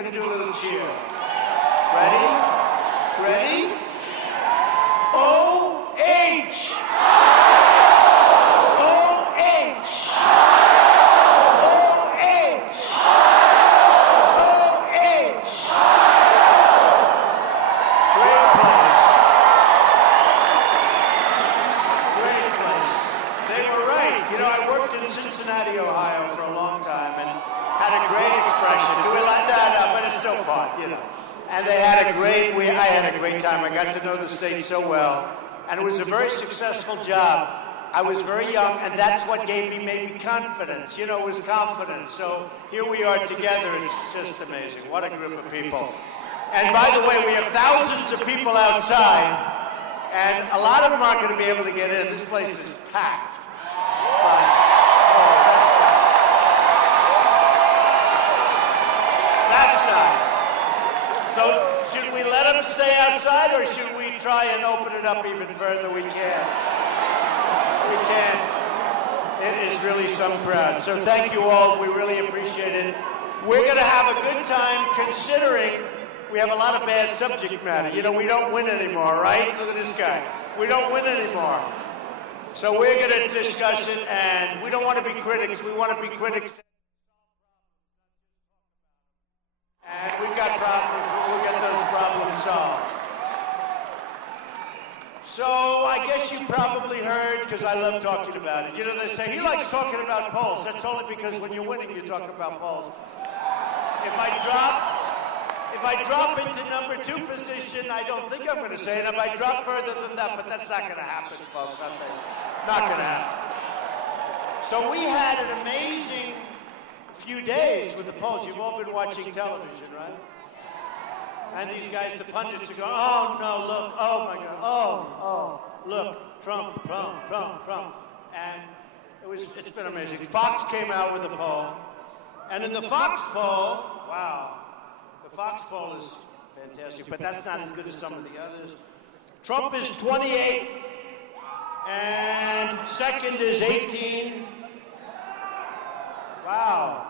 We're going to do a little cheer. Ready? Ready? O-H! O-H! O-H! O-H! Great place. Great place. They were right. You know, I worked in Cincinnati, Ohio for a long time and had a great expression. Do we like that? No, but it's still fun, you know. And they had a great, I had a great time. I got to know the state so well. And it was a very successful job. I was very young, and that's what made me confidence. You know, it was confidence. So here we are together. It's just amazing. What a group of people. And by the way, we have thousands of people outside, and a lot of them aren't going to be able to get in. This place is packed. That's nice. So should we let them stay outside, or should we try and open it up even further? We can't. We can't. It is really some crowd. So thank you all. We really appreciate it. We're going to have a good time considering we have a lot of bad subject matter. You know, we don't win anymore, right? Look at this guy. We don't win anymore. So we're going to discuss it, and we don't want to be critics. We want to be critics. And we've got problems. We'll get those problems solved. So I guess you probably heard, because I love talking about it. You know, they say, he likes talking about polls. That's only because when you're winning, you're talking about polls. If I drop into number 2 position, I don't think I'm going to say it. If I drop further than that, but that's not going to happen, folks. I'll tell you. Not going to happen. So we had an amazing few days with the polls. You've all been watching television, right? And these guys, the pundits, are going, oh, no, look, oh, my God, look, Trump. And it's been amazing. Fox came out with a poll. And in the Fox poll, wow, the Fox poll is fantastic, but that's not as good as some of the others. Trump is 28, and second is 18. Wow.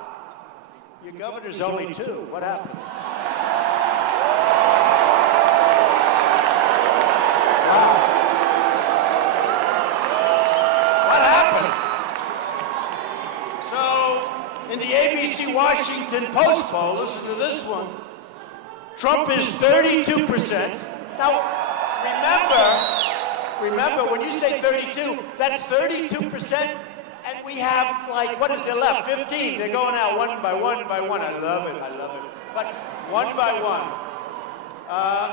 Your governor's only 2. What happened? Wow. What happened? So, in the ABC Washington Post poll, listen to this one, Trump is 32%. Now, remember, when you say 32, that's 32%. And we have, like, what is there left? 15. They're going out one by one by one. I love it. But one by one.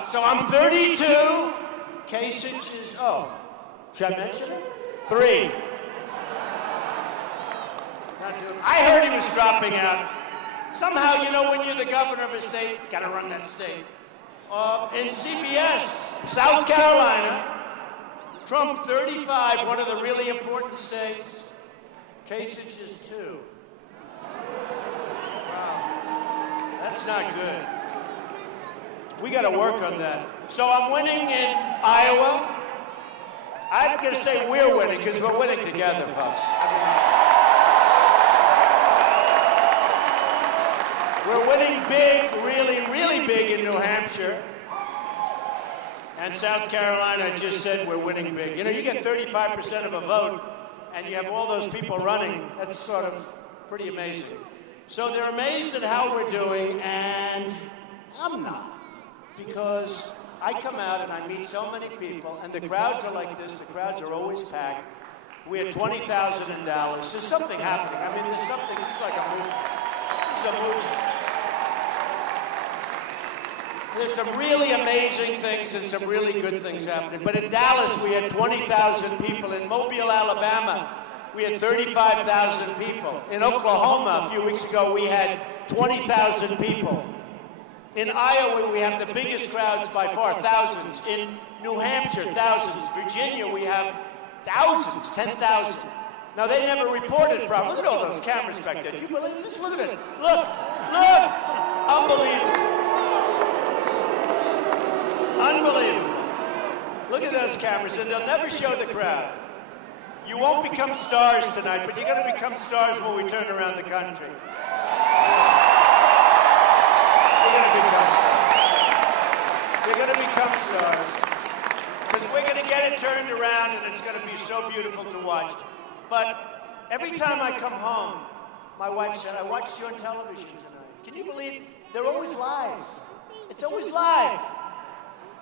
So I'm 32. Kasich is, should I mention it? 3. I heard he was dropping out. Somehow, you know, when you're the governor of a state, got to run that state. In CBS, South Carolina, Trump 35, one of the really important states. Kasich is 2. Wow. That's not good. We got to work on that. So I'm winning in Iowa. I'm going to say we're winning because we're winning together, folks. We're winning big, really, really big in New Hampshire. And South Carolina just said we're winning big. You know, you get 35% of a vote, and you have all those people running. That's sort of pretty amazing. So they're amazed at how we're doing, and I'm not. Because I come out and I meet so many people, and the crowds are like this. The crowds are always packed. We had 20,000 in Dallas. There's something happening. I mean, there's something, it's like a movement. It's a movement. There's some really amazing things and some really good things happening. But in Dallas, we had 20,000 people. In Mobile, Alabama, we had 35,000 people. In Oklahoma, a few weeks ago, we had 20,000 people. In Iowa, we have the biggest crowds by far, thousands. In New Hampshire, thousands. Virginia, we have thousands, 10,000. Now, they never reported problems. Look at all those cameras back there. Do you believe this? Look at it. Look. Unbelievable. Unbelievable. Look at those cameras, and they'll never show the crowd. You won't become stars tonight, but you're going to become stars when we turn around the country. We're get it turned around, and it's going to be so beautiful to watch. But every time I come home, my wife said, I watched you on television tonight. Can you believe they're always live? It's always live.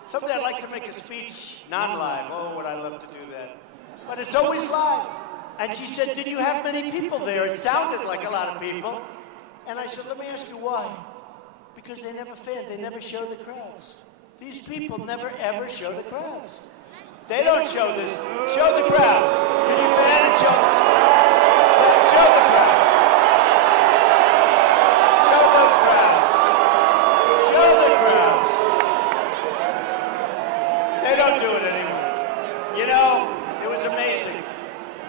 Someday I'd like to make a speech non-live. Oh, would I love to do that. But it's always live. And she said, did you have many people there? It sounded like a lot of people. And I said, let me ask you why. Because they never fan. They never show the crowds. These people never, ever show the crowds. They don't show this. Show the crowds. Can you fan and show them? Show the crowds. Show those crowds. Show the crowds. They don't do it anymore. You know, it was amazing.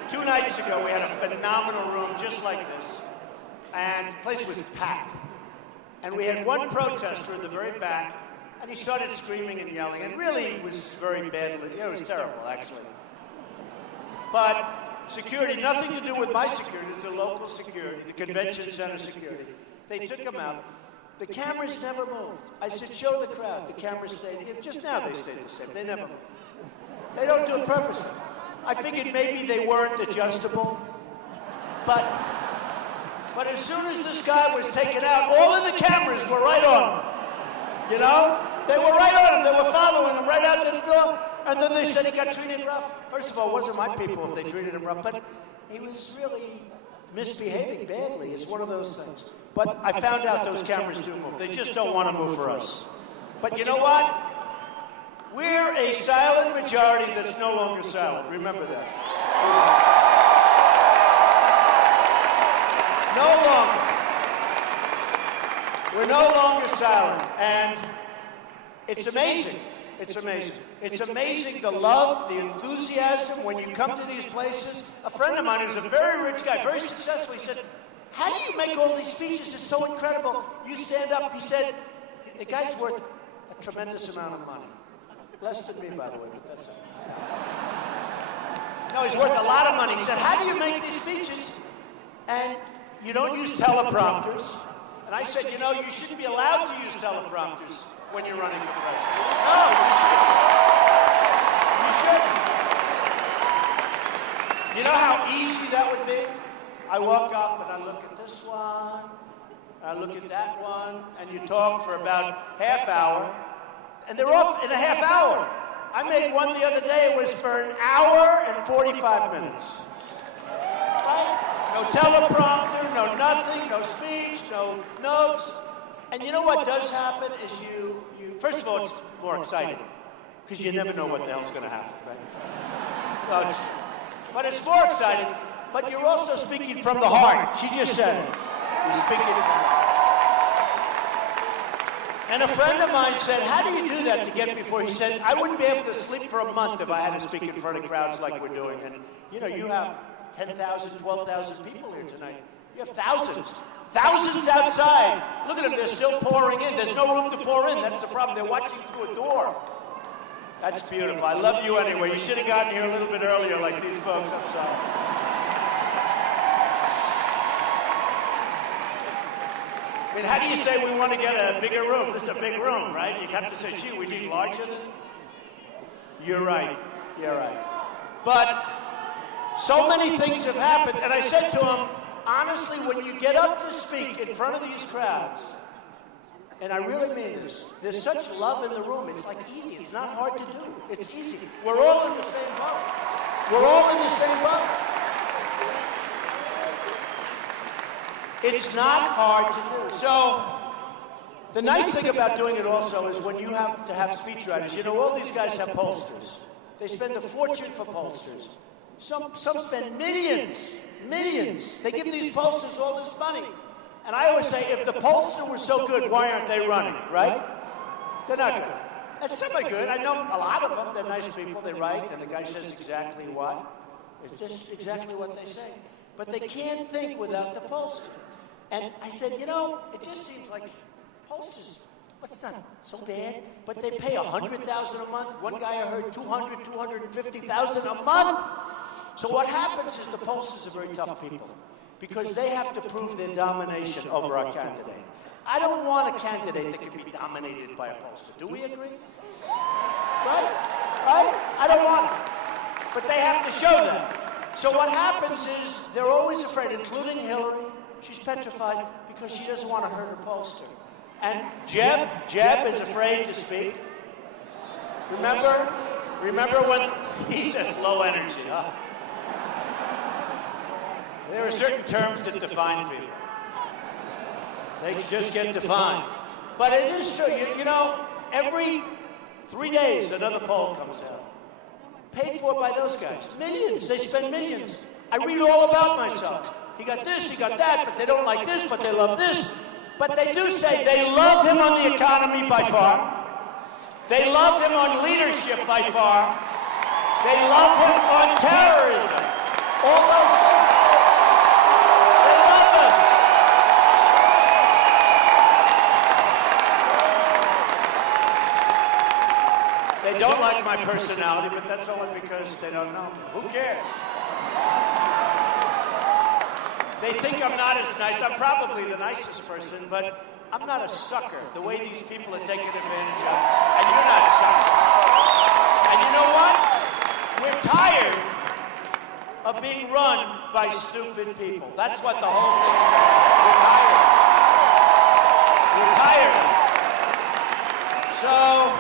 2 nights ago, we had a phenomenal room just like this. And the place was packed. And we had one protester in the very back, and he started screaming and yelling, and really was very badly. It was terrible, actually. But security, nothing to do with my security, it's the local security, the convention center security. They took him out. The cameras never moved. I said, show the crowd. The cameras stayed. Just now they stayed the same. They never moved. They don't do it purposely. I figured maybe they weren't adjustable. But as soon as this guy was taken out, all of the cameras were right on him. You know? They were right on him. They were following him right out the door. And then they said he got treated rough. First of all, it wasn't my people if they treated him rough, but he was really misbehaving badly. It's one of those things. But I found out those cameras do move. They just don't want to move for us. But you know what? We're a silent majority that's no longer silent. Remember that. No longer. We're no longer silent. And it's amazing. It's amazing. It's amazing the love, the enthusiasm when you come to these places. A friend of mine who's a very rich guy, very successful, he said, how do you make all these speeches? It's so incredible. You stand up. He said, the guy's worth a tremendous amount of money. Less than me, by the way, but that's it. No, he's worth a lot of money. He said, how do you make these speeches? And you don't use teleprompters. And I said, you know, you shouldn't be allowed to use teleprompters when you're running for president. No, you shouldn't. You shouldn't. You know how easy that would be? I walk up and I look at this one, I look at that one, and you talk for about half hour, and they're off in a half hour. I made one the other day, it was for an hour and 45 minutes. Right? No teleprompter, no nothing, no speech, no notes. And you know what does happen is you first of all, it's more exciting, because you never know what the hell's going to happen, right? But it's more exciting, but you're also speaking from the heart. She just said it. You're speaking from the heart. And a friend of mine said, how do you do that to get before? He said, I wouldn't be able to sleep for a month if I had to speak in front of crowds like we're doing. And, you know, you have 10,000, 12,000 people here tonight. You have thousands. Thousands outside. Look at them, they're still pouring in. There's no room to pour in. That's the problem. They're watching through a door. That's beautiful. I love you anyway. You should have gotten here a little bit earlier like these folks. I'm sorry. I mean, how do you say we want to get a bigger room? This is a big room, right? You have to say, gee, we need larger than... You're right. You're right. But so many things have happened. And I said to him, honestly, when you get up to speak in front of these crowds, and I really mean this, there's such love in the room. It's like easy. It's not hard to do. It's easy. We're all in the same boat. We're all in the same boat. It's not hard to do. So the nice thing about doing it also is when you have to have speechwriters, you know, all these guys have pollsters. They spend a fortune for pollsters. Some spend millions. They give these pollsters all this money. And I always say, if the pollster were so good, why aren't they running, right? They're not good. And some are good. I know a lot of them. They're nice people. They write, and the guy says exactly what. It's just exactly what they say. But they can't think without the pollster. And I said, you know, it just seems like pollsters, what's not so bad, but they pay $100,000 a month. One guy I heard $250,000 a month. So what happens is the pollsters are very tough people because they have to prove their domination over our candidate. I don't want a candidate that can be dominated by a pollster. Do we agree? Right? right? I don't want it. But they have to show that. So what happens is they're always afraid, including Hillary. She's petrified because she doesn't want to hurt her pollster. And Jeb is afraid to speak. Remember when he says low energy, huh? There are certain terms that define people. They just get defined. But it is true. You know, every 3 days another poll comes out. Paid for by those guys. Millions. They spend millions. I read all about myself. He got this, he got that, but they don't like this, but they love this. But they do say they love him on the economy by far. They love him on leadership by far. They love him on terrorism. All those things. They love him. They don't like my personality, but that's only because they don't know me. Who cares? They think I'm not as nice. I'm probably the nicest person, but I'm not a sucker the way these people are taking advantage of. And you're not a sucker. And you know what? We're tired of being run by stupid people. That's what the whole thing is about. We're tired. So,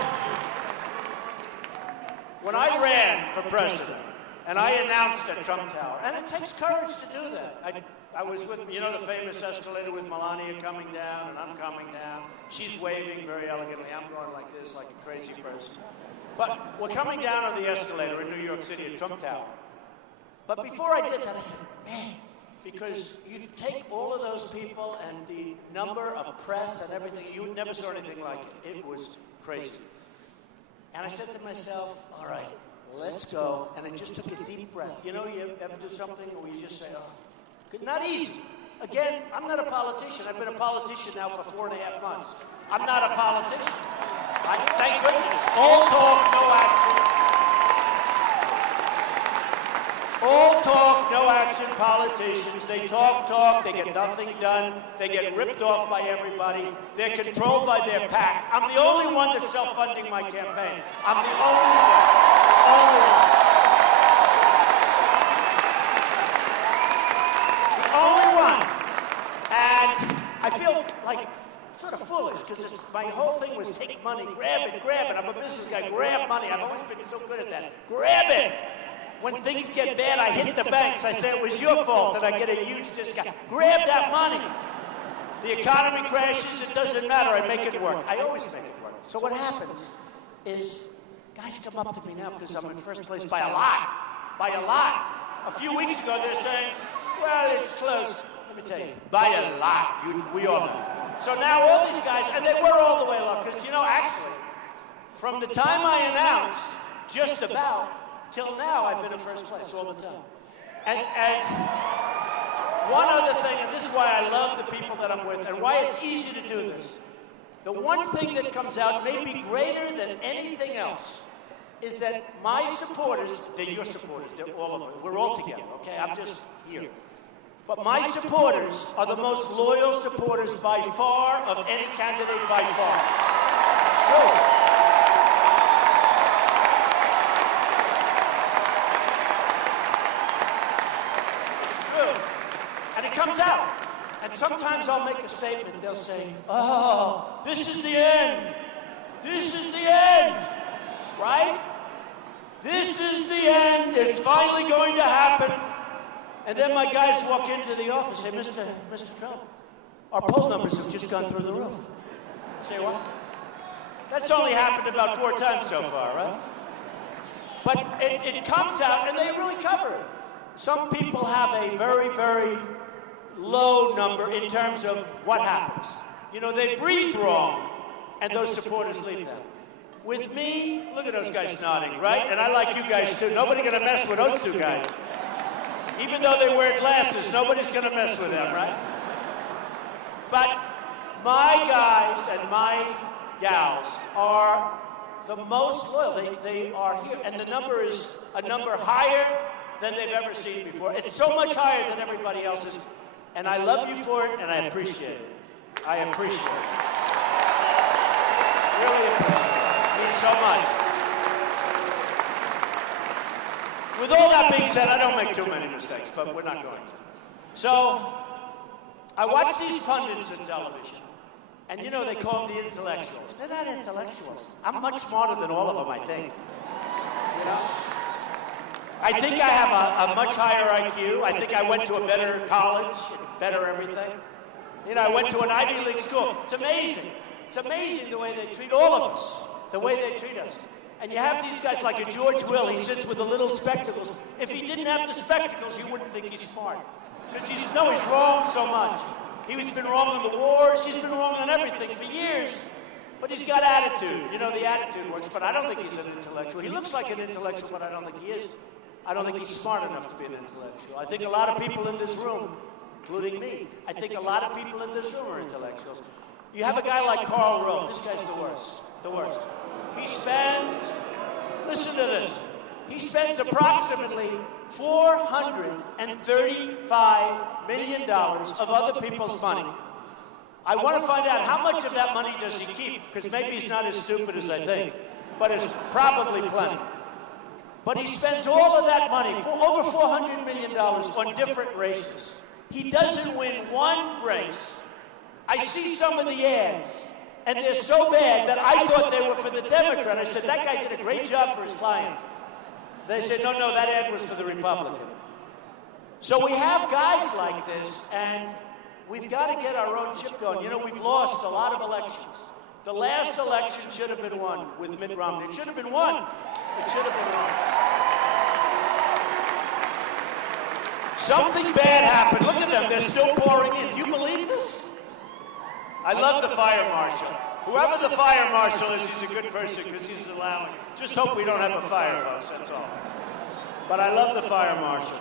when I ran for president, and I announced at Trump Tower, and it takes courage to do that. I was with, you know, the famous escalator with Melania coming down, and I'm coming down. She's waving very elegantly. I'm going like this, like a crazy person. But we're coming down on the escalator in New York City at Trump Tower. But before I did that, I said, man, because you take all of those people and the number of press and everything, you never saw anything like it. It was crazy. And I said to myself, all right, let's go. And I just took a deep breath. You know, you ever do something where you just say, oh, not easy. Again, I'm not a politician. I've been a politician now for 4.5 months. I'm not a politician. Thank goodness. All talk, no action. All talk, no action politicians. They talk, they get nothing done. They get ripped off by everybody. They're controlled by their pack. I'm the only one that's self-funding my campaign. I'm the only one. Only one. Only one. And I feel like sort of foolish because my whole thing was take money, grab it. I'm a business guy, grab money. I've always been so good at that. Grab it. When things get bad, I hit the banks. I say it was your fault that I get a huge discount. Grab that money. The economy crashes, it doesn't matter. I make it work. I always make it work. So what happens is guys come up to me now because I'm in first place by a lot. By a lot. A few weeks ago, they're saying, well, it's close. Let me tell you, by a lot. We all know. So now all these guys, and they were all the way along, because, you know, actually, from the time I announced, just about, till now, I've been in first place all the time. And one other thing, and this is why I love the people that I'm with, and why it's easy to do this. The one thing that comes out, maybe greater than anything else, is that my supporters, they're your supporters, they're all of them. We're all together, okay? I'm just here. But my supporters are the most loyal supporters by far of any candidate by far. It's true. It's true. And it comes out. And sometimes I'll make a statement and they'll say, oh, this is the end. This is the end. Right? This is the end. It's finally going to happen. And then my guys walk into the office and say, Mr. Trump, our poll numbers have just gone through the roof. Say what? That's only happened about 4 times so far, right? But it comes out and they really cover it. Some people have a very, very low number in terms of what happens. You know, they breathe wrong and those supporters leave them. With me, look at those guys nodding, right? And I like you guys too. Nobody's gonna mess with those 2 guys. Even though they wear glasses, nobody's going to mess with them, right? But my guys and my gals are the most loyal. They are here. And the number is a number higher than they've ever seen before. It's so much higher than everybody else's. And I love you for it, and I appreciate it. I appreciate it. Really appreciate it. It means so much. with all that being said, I don't make too many mistakes, but we're not going to. So, I watch these pundits on television, and you know, they call them the intellectuals. They're not intellectuals. I'm much smarter than all of them, I think. You know? I think I have a much higher IQ. I think I went to a better college, better everything. You know, I went to an Ivy League school. It's amazing. It's amazing the way they treat all of us, the way they treat us. And you have these guys like a George Will. He sits with the little spectacles. If he didn't have the spectacles, you wouldn't think he's smart. Because he's wrong so much. He's been wrong on the wars. He's been wrong on everything for years. But he's got attitude. You know, the attitude works. But I don't think he's an intellectual. He looks like an intellectual, but I don't think he is. I don't think he's smart enough to be an intellectual. I think a lot of people in this room, including me, I think a lot of people in this room are intellectuals. You have a guy like Karl Rove. This guy's the worst. The worst. He spends, listen to this, he spends approximately $435 million of other people's money. I want to find out how much of that money does he keep, because maybe he's not as stupid as I think, but it's probably plenty. But he spends all of that money, over $400 million, on different races. He doesn't win one race. I see some of the ads, and they're so bad that I thought they were for the Democrat. I said, that guy did a great job for his client. They said, no, that ad was for the Republican. So we have guys like this, and we've got to get our own chip going. You know, we've lost a lot of elections. The last election should have been won with Mitt Romney. It should have been won. It should have been won. Something bad happened. Look at them. They're still pouring in. Do you believe this? I love the fire marshal. Whoever the fire marshal is, he's a good person because he's allowing. Just hope we don't have a fire, folks, that's all. But I love the fire marshal.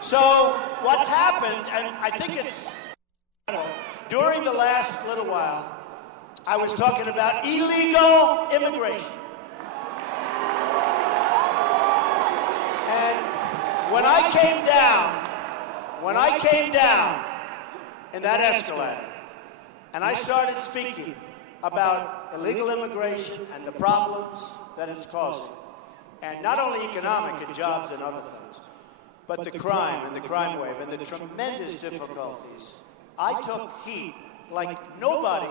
So what's happened, and I think it's, during the last little while, I was talking about illegal immigration. And when I came down in that escalator, and I started speaking about illegal immigration and the problems that it's causing, and not only economic and jobs and other things, but the crime and the crime wave and the tremendous difficulties. I took heat like nobody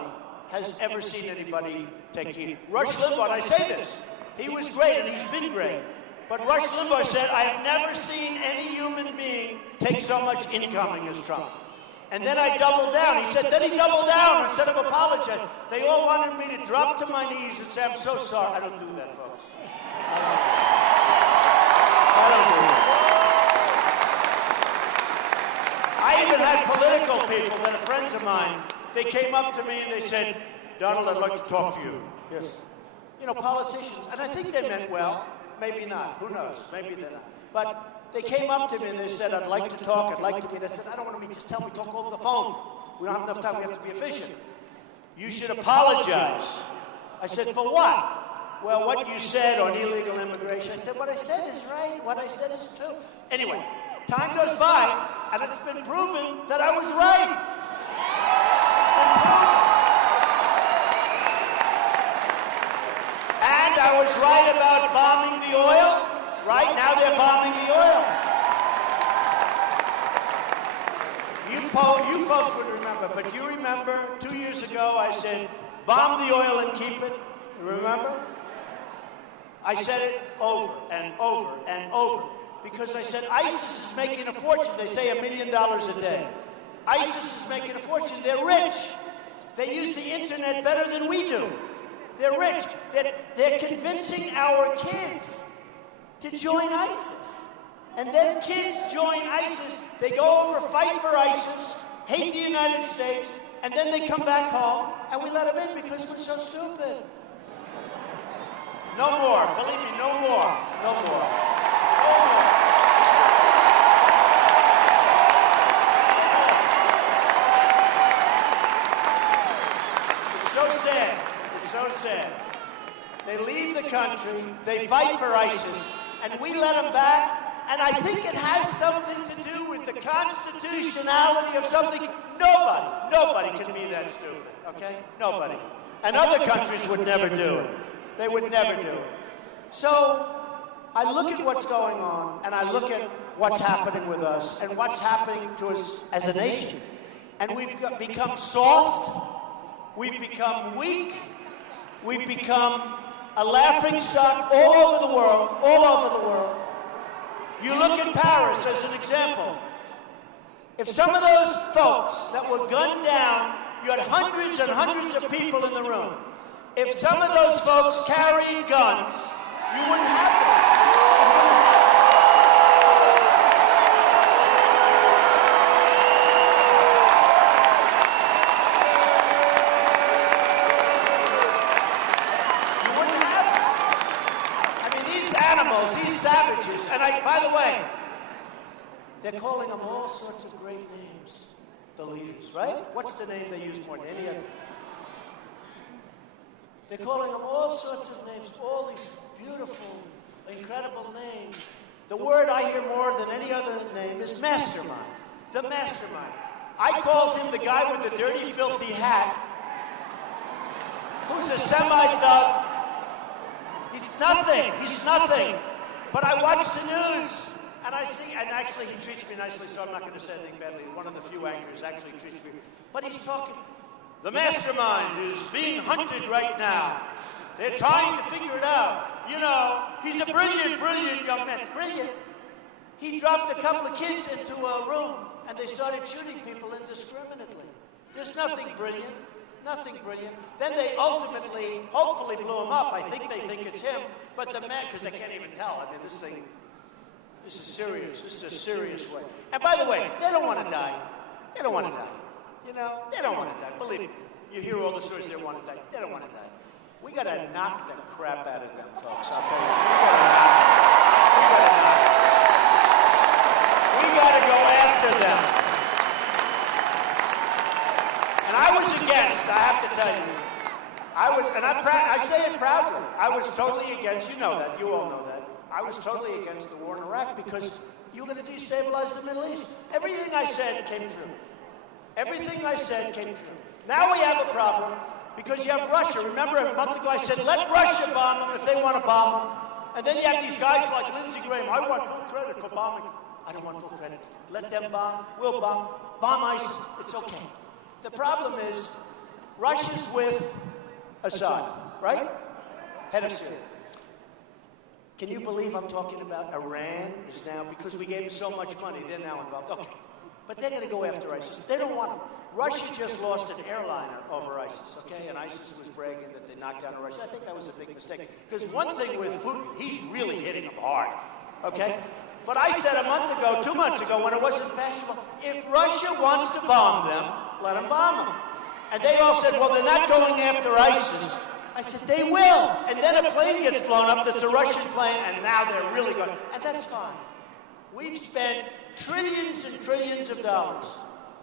has ever seen anybody take heat. Rush Limbaugh, and I say this, he was great and he's been great. But Rush Limbaugh said, I have never seen any human being take so much incoming as Trump. And then I doubled down. He said, then he doubled down instead of apologize. They all wanted me to drop to my knees and say, I'm so sorry. I don't do that, folks. I don't do that. I even had political people that are friends of mine. They came up to me and they said, Donald, I'd like to talk to you. Yes. You know, politicians. And I think they meant well. Maybe not. Who knows? Maybe they're not. But they came up to me and they said, I'd like to talk, I'd like to meet. I said, I don't want to meet, just tell me, talk over the phone. We don't have enough time, we have to be efficient. You should apologize. I said, for what? Well, what you said on illegal immigration. I said, what I said is right, what I said is true. Anyway, time goes by, and it's been proven that I was right. And I was right about bombing the oil. Right now they're bombing the oil. You folks would remember, but you remember 2 years ago I said, bomb the oil and keep it. You remember? I said it over and over and over because I said ISIS is making a fortune. They say $1 million a day. ISIS is making a fortune. They're rich. They use the internet better than we do. They're rich. They're convincing our kids to join ISIS. And then kids join ISIS, they go over, fight for ISIS, hate the United States, and then they come back home, and we let them in because we're so stupid. No more. Believe me, no more. No more. No more. It's so sad. It's so sad. They leave the country, they fight for ISIS, and we let them back, and I think it has something to do with the constitutionality of something. Nobody can be that stupid, okay? Nobody. And other countries would never do it. They would never do it. So, I look at what's going on, and I look at what's happening with us and what's happening to us as a nation. And we've become soft, we've become weak, we've become a laughingstock all over the world, all over the world. You look at Paris as an example. If some of those folks that were gunned down, you had hundreds and hundreds of people in the room. If some of those folks carried guns, you wouldn't have this. You wouldn't have it. I mean, these animals, these savages, and by the way, they're calling them all sorts of great names, the leaders, right? What's the name they use more than any other? They're calling them all sorts of names, all these beautiful, incredible names. The word I hear more than any other name is mastermind. The mastermind. I called him the guy with the dirty, filthy hat, who's a semi-thug. He's nothing. He's nothing. But I watch the news, and I see, and actually he treats me nicely, so I'm not going to say anything badly. One of the few anchors actually treats me. But he's talking. The mastermind is being hunted right now. They're trying to figure it out. You know, he's a brilliant, brilliant young man. Brilliant. He dropped a couple of kids into a room, and they started shooting people indiscriminately. There's nothing brilliant. Nothing brilliant. Then they ultimately, hopefully blew him up. I think they think it's him. But the man, because they can't even tell. I mean, this is serious. This is a serious way. And by the way, they don't want to die. They don't want to die. You know, they don't want to die. Believe me. You hear all the stories, they want to die. They don't want to die. We got to knock the crap out of them, folks. I'll tell you. We got to go after them. And I was against, I have to tell you. I say it proudly. I was totally against, you know that, you all know that. I was totally against the war in Iraq because you were going to destabilize the Middle East. Everything I said came true. Everything I said came true. Now we have a problem because you have Russia. Remember a month ago I said, let Russia bomb them if they want to bomb them. And then you have these guys like Lindsey Graham. I want full credit for bombing. I don't want full credit. Let them bomb. We'll bomb. Bomb ISIS. It's okay. The problem is Russia's with Assad, right? Head of Syria. Can you believe I'm talking about Iran is now, because we gave them so much money, they're now involved. Okay. But they're going to go after ISIS. They don't want them. Russia just lost an airliner over ISIS, okay? And ISIS was bragging that they knocked down Russia. I think that was a big mistake. Because one thing with Putin, he's really hitting them hard, okay? But I said a month ago, 2 months ago, when it wasn't fashionable, if Russia wants to bomb them, let them bomb them. And they all said, well, they're not going after ISIS. I said, they will. And then a plane gets blown up that's a Russian plane, and now they're really going. And that's fine. We've spent trillions and trillions of dollars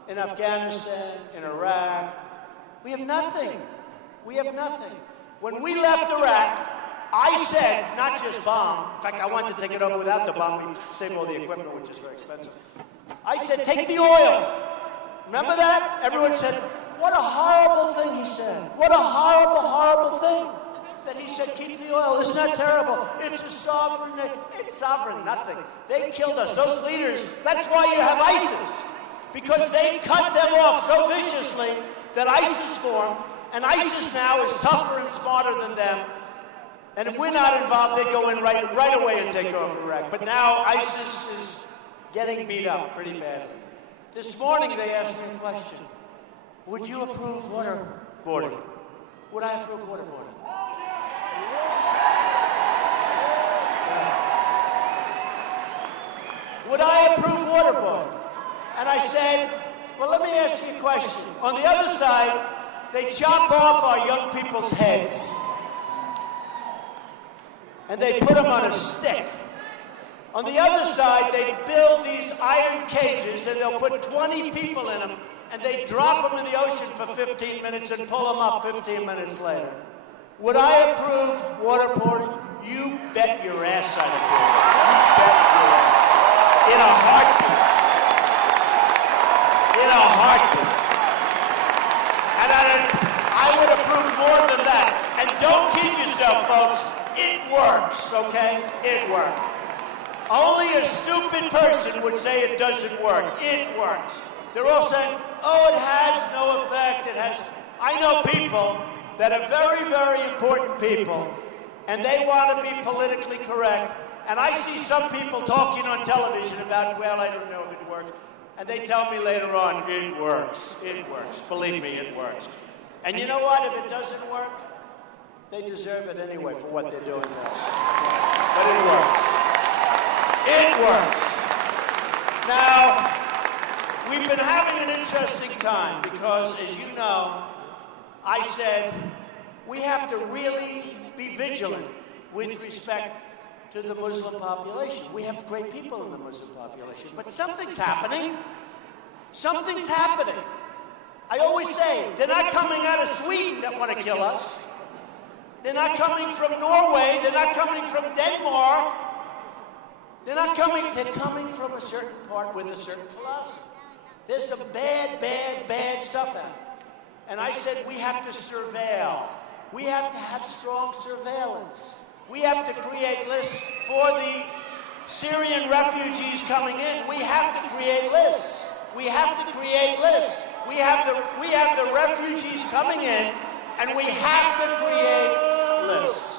in Afghanistan, in Iraq. We have nothing. We have nothing. When we left Iraq, I said, not just bomb. In fact, I wanted to take it over without the bomb. We saved all the equipment, which is very expensive. I said, take the oil. Remember that? Everyone said, what a horrible thing he said. What a horrible, horrible thing that he said, keep the oil. Isn't that terrible? It's a sovereign nation. It's sovereign nothing. They killed us. Those leaders, that's why you have ISIS. Because they cut them off so viciously that ISIS formed. And ISIS now is tougher and smarter than them. And if we're not involved, they'd go in right away and take over Iraq. But now ISIS is getting beat up pretty badly. This morning they asked me a question. Would you approve waterboarding? Would I approve waterboarding? Would I approve waterboarding? And I said, well, let me ask you a question. On the other side, they chop off our young people's heads. And they put them on a stick. On the other side, they build these iron cages, and they'll put 20 people in them, and they drop them in the ocean for 15 minutes and pull them up 15 minutes later. Would I approve waterboarding? You bet your ass I'd approve. You bet your ass. In a heartbeat. In a heartbeat. And I would approve more than that. And don't kid yourself, folks. it works, okay? It works. Only a stupid person would say it doesn't work. It works. They're all saying, oh, it has no effect. It has. I know people that are very, very important people, and they want to be politically correct. And I see some people talking on television about, well, I don't know if it works. And they tell me later on, it works. It works. Believe me, it works. And you know what? If it doesn't work, they deserve it anyway for what they're doing to us. But it works. It works. Now, we've been having an interesting time because, as you know, I said we have to really be vigilant with respect to the Muslim population. We have great people in the Muslim population, but something's happening. Something's happening. I always say, they're not coming out of Sweden that want to kill us. They're not coming from Norway. They're not coming from Denmark. They're coming from a certain part with a certain philosophy. There's some bad stuff out. And I said we have to surveil. We have to have strong surveillance. We have to create lists for the Syrian refugees coming in. We have to create lists. We have to create lists. We have the refugees coming in, and we have to create lists.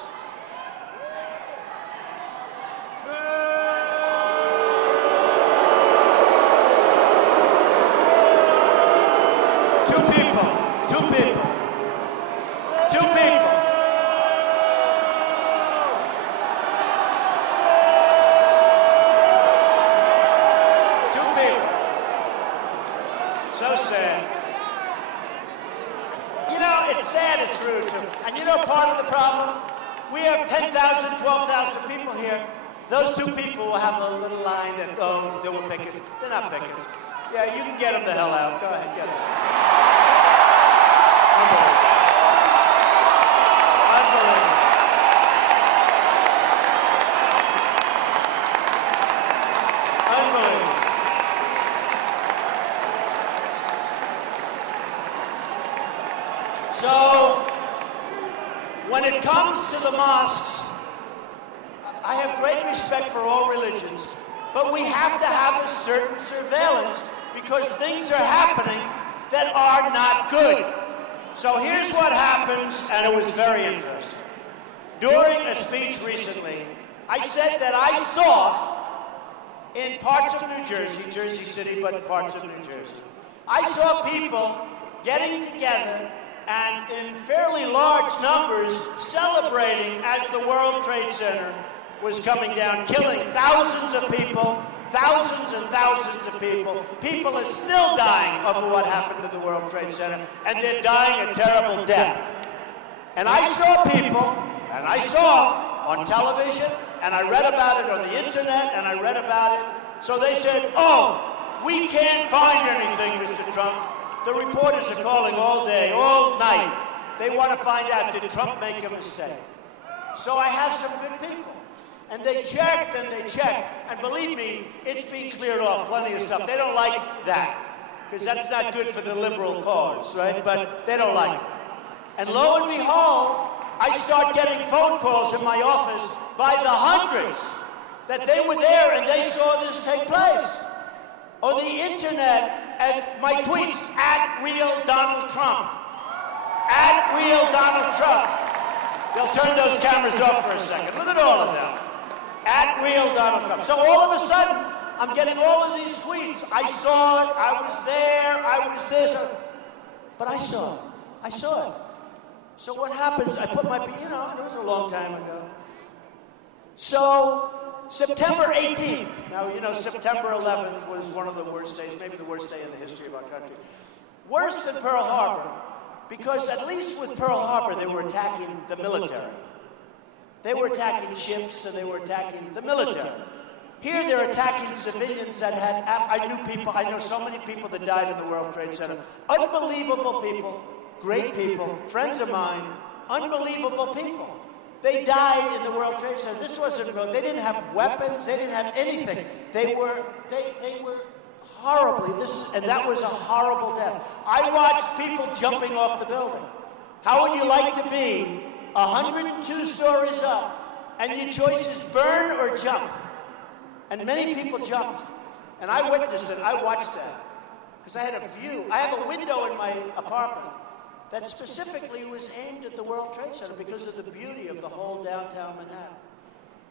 Two people. So sad. You know, it's sad, it's rude too. And you know part of the problem? We have 10,000, 12,000 people here. Those two people will have a little line that, oh, they were pickets. They're not pickets. Yeah, you can get them the hell out. Go ahead, get them. Unbelievable. Unbelievable. So, when it comes to the mosques, I have great respect for all religions, but we have to have a certain surveillance because things are happening that are not good. So here's what happens, and it was very interesting. During a speech recently, I said that I saw in parts of New Jersey, Jersey City, but parts of New Jersey, I saw people getting together and in fairly large numbers celebrating as the World Trade Center was coming down, killing thousands of people, thousands and thousands of people. People are still dying over what happened to the World Trade Center, and they're dying a terrible death. And I saw people, and I saw on television, and I read about it on the internet, and I read about it. So they said, oh, we can't find anything, Mr. Trump. The reporters are calling all day, all night. They want to find out, did Trump make a mistake? So I have some good people. And they checked and they checked. And believe me, it's being cleared off, plenty of stuff. They don't like that, because that's not good for the liberal cause, right? But they don't like it. And lo and behold, I start getting phone calls in my office by the hundreds that they were there and they saw this take place. On the internet, at my tweets, @RealDonaldTrump. @RealDonaldTrump. They'll turn those cameras off for a second. Look at all of them. @RealDonaldTrump. So all of a sudden, I'm getting all of these tweets. I saw it, I was there, I was this. But I saw it. So what happens, I put my, it was a long time ago. So September 18th, now, September 11th was one of the worst days, maybe the worst day in the history of our country. Worse than Pearl Harbor, because at least with Pearl Harbor, they were attacking the military. They were attacking ships, and they were attacking the military. Here, they're attacking civilians that had, I know so many people that died in the World Trade Center. Unbelievable people, great people, friends of mine, unbelievable people. They died in the World Trade Center. This wasn't real. They didn't have weapons. They didn't have anything. They were horribly, and that was a horrible death. I watched people jumping off the building. How would you like to be 102 stories up and your choice is burn or jump. And many people jumped. And I witnessed it. I watched that. Because I had a view. I have a window in my apartment that specifically was aimed at the World Trade Center because of the beauty of the whole downtown Manhattan.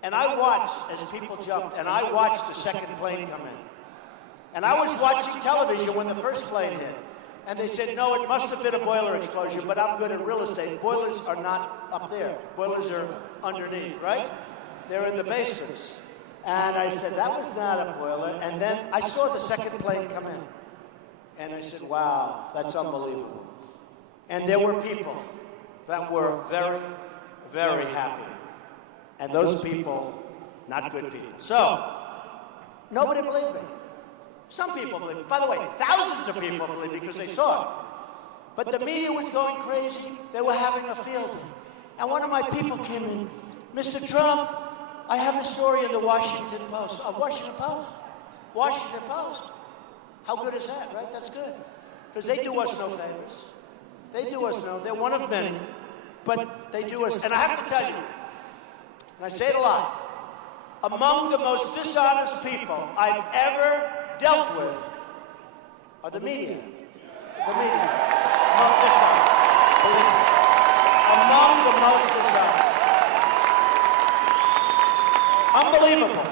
And I watched as people jumped, and I watched the second plane come in. And I was watching television when the first plane hit. And they said, no, it must have been a boiler explosion, but I'm good at real estate. Boilers are not up there. Boilers are underneath, right? They're in the basements. And I said, that was not a boiler. And then I saw the second plane come in. And I said, wow, that's unbelievable. And there were people that were very, very happy. And those people, not good people. So, nobody believed me. Some people believed me. By the way, thousands of people believed me because they saw it. But the media was going crazy. They were having a field day. And one of my people came in, Mr. Trump, I have a story in the Washington Post. Washington Post? Washington Post. How good is that, right? That's good. Because they do us no favors. They do us no. They're one of many. But they do us. And I have to tell you, and I say it a lot, among the most dishonest people I've ever dealt with are the media. The media. Among dishonest. Believe me. Among the most dishonest. Unbelievable.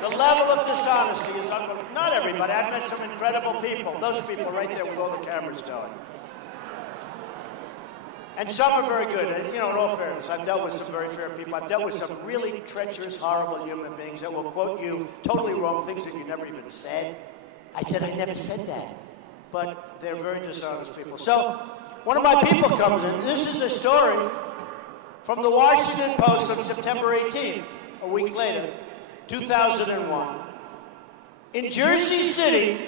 The level of dishonesty is unbelievable. Not everybody. I've met some incredible people. Those people right there with all the cameras going. And some are very good. And, you know, in all fairness, I've dealt with some very fair people. I've dealt with some really treacherous, horrible human beings that will quote you totally wrong, things that you never even said. I said, I never said that. But they're very dishonest people. So one of my people comes in. This is a story from the Washington Post on September 18th, a week later, 2001. In Jersey City,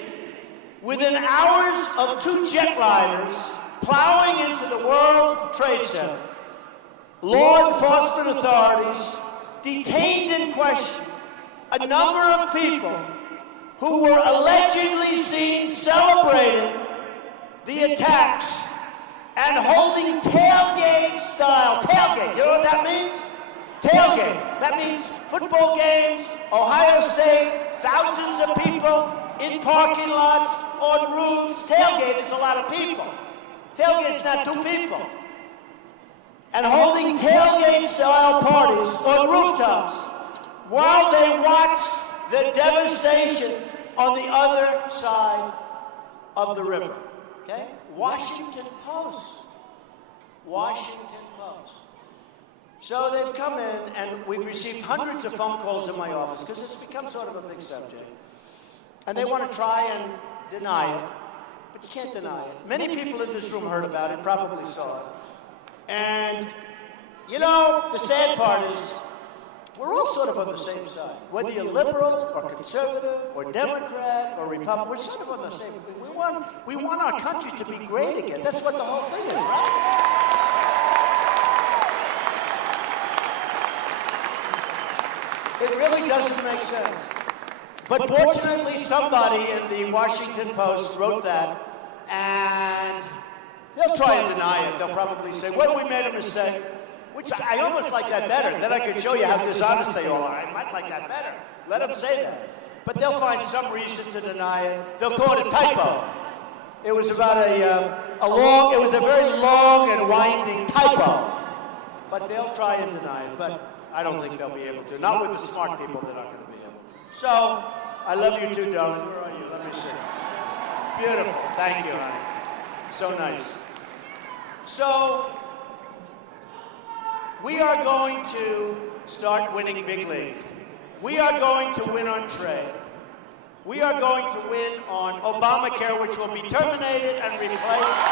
within hours of two jetliners plowing into the World Trade Center, law enforcement authorities detained and questioned a number of people who were allegedly seen celebrating the attacks and holding tailgate-style. Tailgate, you know what that means? Tailgate. That means football games, Ohio State, thousands of people in parking lots, on roofs. Tailgate is a lot of people. Tailgate is not two people. And holding tailgate-style parties on rooftops while they watched the devastation on the other side of the river. Okay? Washington Post. Washington Post. So they've come in, and we've received hundreds of phone calls in my office because it's become sort of a big subject. And they want to try and deny it, but you can't deny it. Many people in this room heard about it, probably saw it. And, you know, the sad part is we're all sort of on the same side. Whether you're liberal or conservative or Democrat or Republican, we're sort of on the same. We want our country to be great again. That's what the whole thing is, right? It really doesn't make sense. But fortunately, somebody in the Washington Post wrote that, and they'll try and deny it. They'll probably say, well, we made a mistake, which I almost like that better. Then I could show you how dishonest they all are. I might like that better. Let them say that. But they'll find some reason to deny it. They'll call it a typo. It was about it was a very long and winding typo. But they'll try and deny it. But I don't think they'll be able to. Not with the smart people, they're not going to be able to. So, I love you too, darling. Where are you? Let me see. Beautiful. Thank you, honey. So nice. So, we are going to start winning big league. We are going to win on trade. We are going to win on Obamacare, which will be terminated and replaced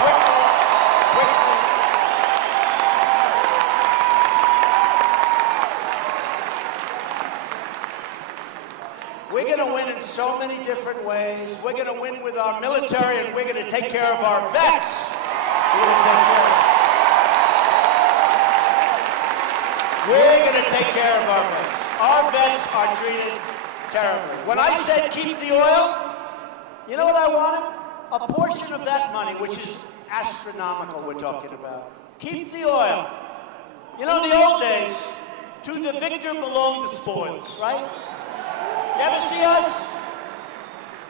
quickly. We're going to win in so many different ways. We're going to win with our military, and we're going to take care of our vets. We're going to take care of our vets. Our vets are treated terribly. When I said keep the oil, you know what I wanted? A portion of that money, which is astronomical we're talking about. Keep the oil. You know, in the old days, to the victor belong the spoils, right? You ever see us?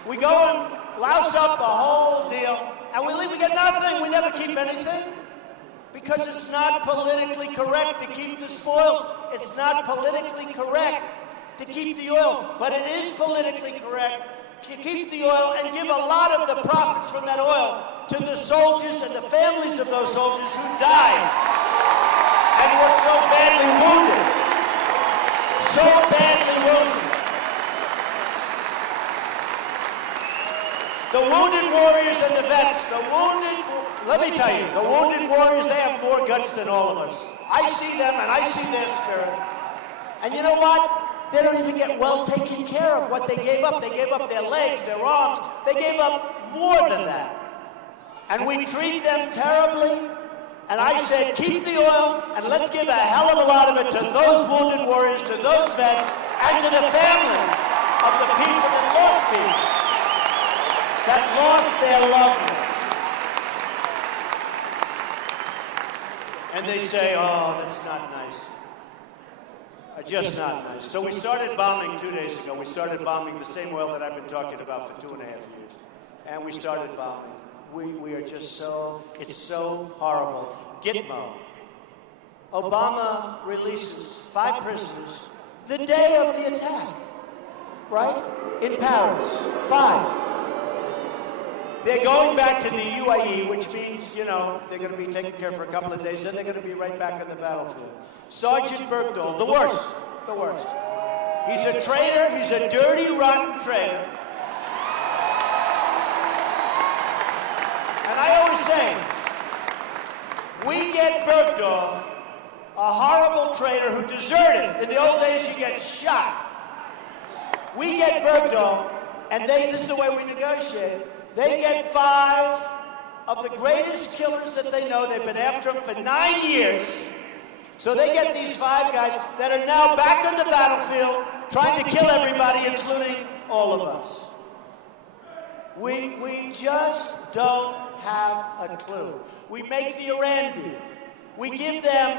We go and louse up the whole deal, and we leave, we get nothing. We never keep anything. Because it's not politically correct to keep the spoils. It's not politically correct to keep the oil. But it is politically correct to keep the oil and give a lot of the profits from that oil to the soldiers and the families of those soldiers who died and were so badly wounded. So badly wounded. The wounded warriors and the vets, let me tell you, the wounded warriors, they have more guts than all of us. I see them and I see their spirit. And you know what? They don't even get well taken care of what they gave up. They gave up their legs, their arms. They gave up more than that. And we treat them terribly. And I said, keep the oil and let's give a hell of a lot of it to those wounded warriors, to those vets, and to the families of the people that lost people, that lost their loved ones. And they say, oh, that's not nice. Just not nice. So we started bombing 2 days ago. We started bombing the same oil that I've been talking about for 2.5 years. And we started bombing. We are just so, it's so horrible. Gitmo. Obama releases 5 prisoners the day of the attack. Right? In Paris. 5. They're going back to the UAE, which means, you know, they're going to be taken care of for a couple of days, then they're going to be right back on the battlefield. Sergeant Bergdahl, the worst. He's a traitor, he's a dirty, rotten traitor. And I always say, we get Bergdahl, a horrible traitor who deserted. In the old days, you get shot. We get Bergdahl, and this is the way we negotiate. They get 5 of the greatest killers that they know. They've been after them for 9 years. So they get these 5 guys that are now back on the battlefield trying to kill everybody, including all of us. We just don't have a clue. We make the Iran deal. We give them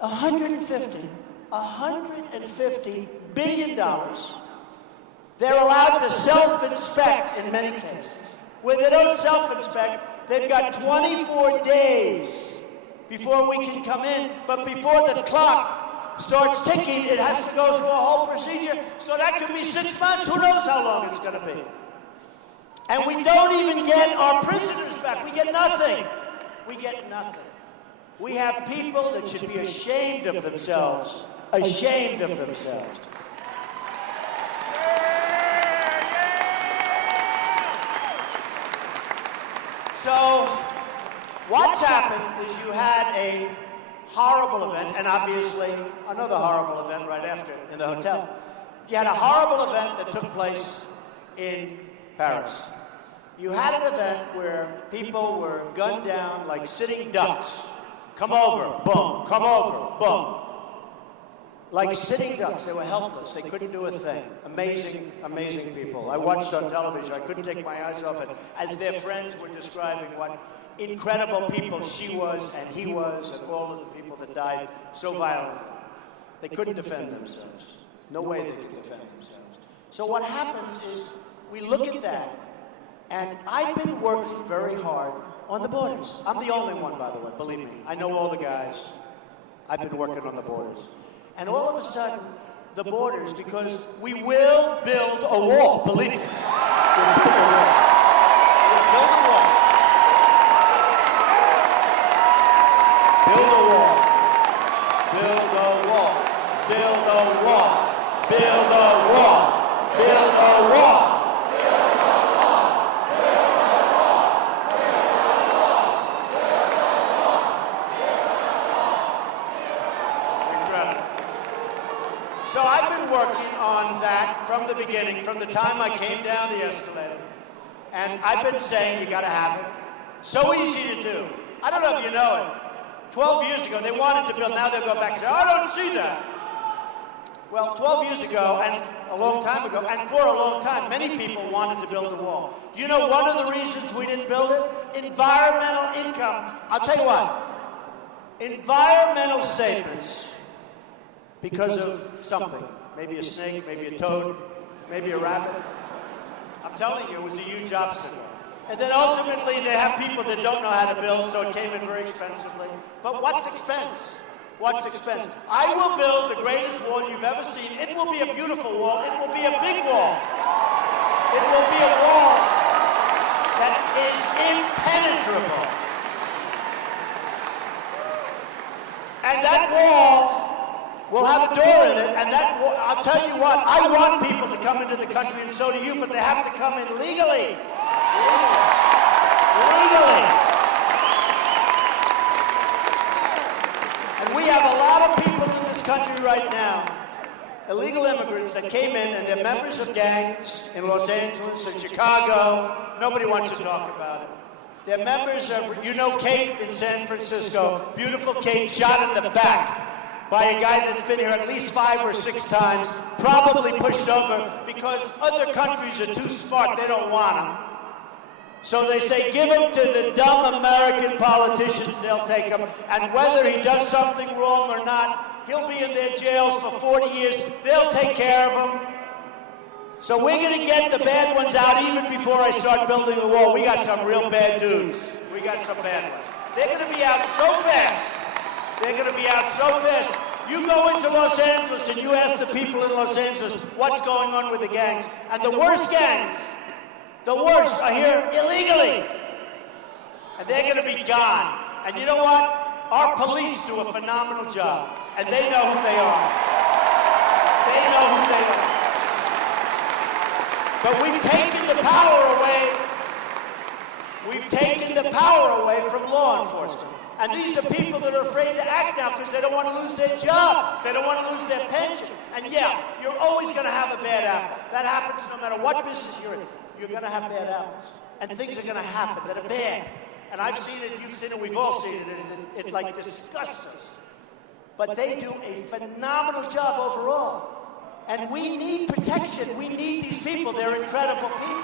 $150 billion. They're allowed to self-inspect in many cases. Where they don't self-inspect, they've got 24 days before we can come in. But before the clock starts ticking, it has to go through a whole procedure. So that could be 6 months. Who knows how long it's going to be? And we don't even get our prisoners back. We get nothing. We get nothing. We have people that should be ashamed of themselves. Ashamed of themselves. So, what's happened is you had a horrible event, and obviously another horrible event right after in the hotel. You had a horrible event that took place in Paris. You had an event where people were gunned down like sitting ducks. Come over, boom. Come over, boom. Like sitting ducks. They were helpless. They couldn't do a thing. Amazing, amazing people. I watched on television. I couldn't take my eyes off it as their friends were describing what incredible people she was and he was and all of the people that died so violently. They couldn't defend themselves. No way they could defend themselves. So what happens is we look at that, and I've been working very hard on the borders. I'm the only one, by the way, believe me. I know all the guys. I've been working on the borders. And all of a sudden, the borders, because we will build a wall, believe me. We'll build a wall. We'll build a wall. Build a wall. Build a wall. Build a wall. Build a wall. Build a wall. So I've been working on that from the beginning, from the time I came down the escalator. And I've been saying you gotta have it. So easy to do. I don't know if you know it. 12 years ago, they wanted to build, now they'll go back and say, I don't see that. Well, 12 years ago, and a long time ago, and for a long time, many people wanted to build a wall. Do you know one of the reasons we didn't build it? Environmental income. I'll tell you what. environmental statements because of something. Maybe a snake, maybe a toad, maybe a rabbit. I'm telling you, it was a huge obstacle. And then ultimately, they have people that don't know how to build, so it came in very expensively. But what's expense? What's expense? I will build the greatest wall you've ever seen. It will be a beautiful wall. It will be a big wall. It will be a wall that is impenetrable. And that wall will have a door in it, and that wall, I'll tell you what, I want people to come into the country, and so do you, but they have to come in legally. Legally. And we have a lot of people in this country right now, illegal immigrants that came in, and they're members of gangs in Los Angeles and Chicago. Nobody wants to talk about it. They're members of, you know Kate in San Francisco, beautiful Kate, shot in the back by a guy that's been here at least 5 or 6 times, probably pushed over because other countries are too smart, they don't want him. So they say, give him to the dumb American politicians, they'll take him, and whether he does something wrong or not, he'll be in their jails for 40 years, they'll take care of him. So we're going to get the bad ones out even before I start building the wall. We got some real bad dudes. We got some bad ones. They're going to be out so fast. They're going to be out so fast. You go into Los Angeles and you ask the people in Los Angeles what's going on with the gangs. And the worst gangs, the worst, are here illegally. And they're going to be gone. And you know what? Our police do a phenomenal job. And they know who they are. They know who they are. But we've taken the power away. We've taken the power away from law enforcement. And these are people that are afraid to act now because they don't want to lose their job. They don't want to lose their pension. And yeah, you're always going to have a bad apple. That happens no matter what business you're in. You're going to have bad apples. And things are going to happen that are bad. And I've seen it, you've seen it, we've all seen it. It like disgusts us. But they do a phenomenal job overall. And we need protection. We need these people. They're incredible people.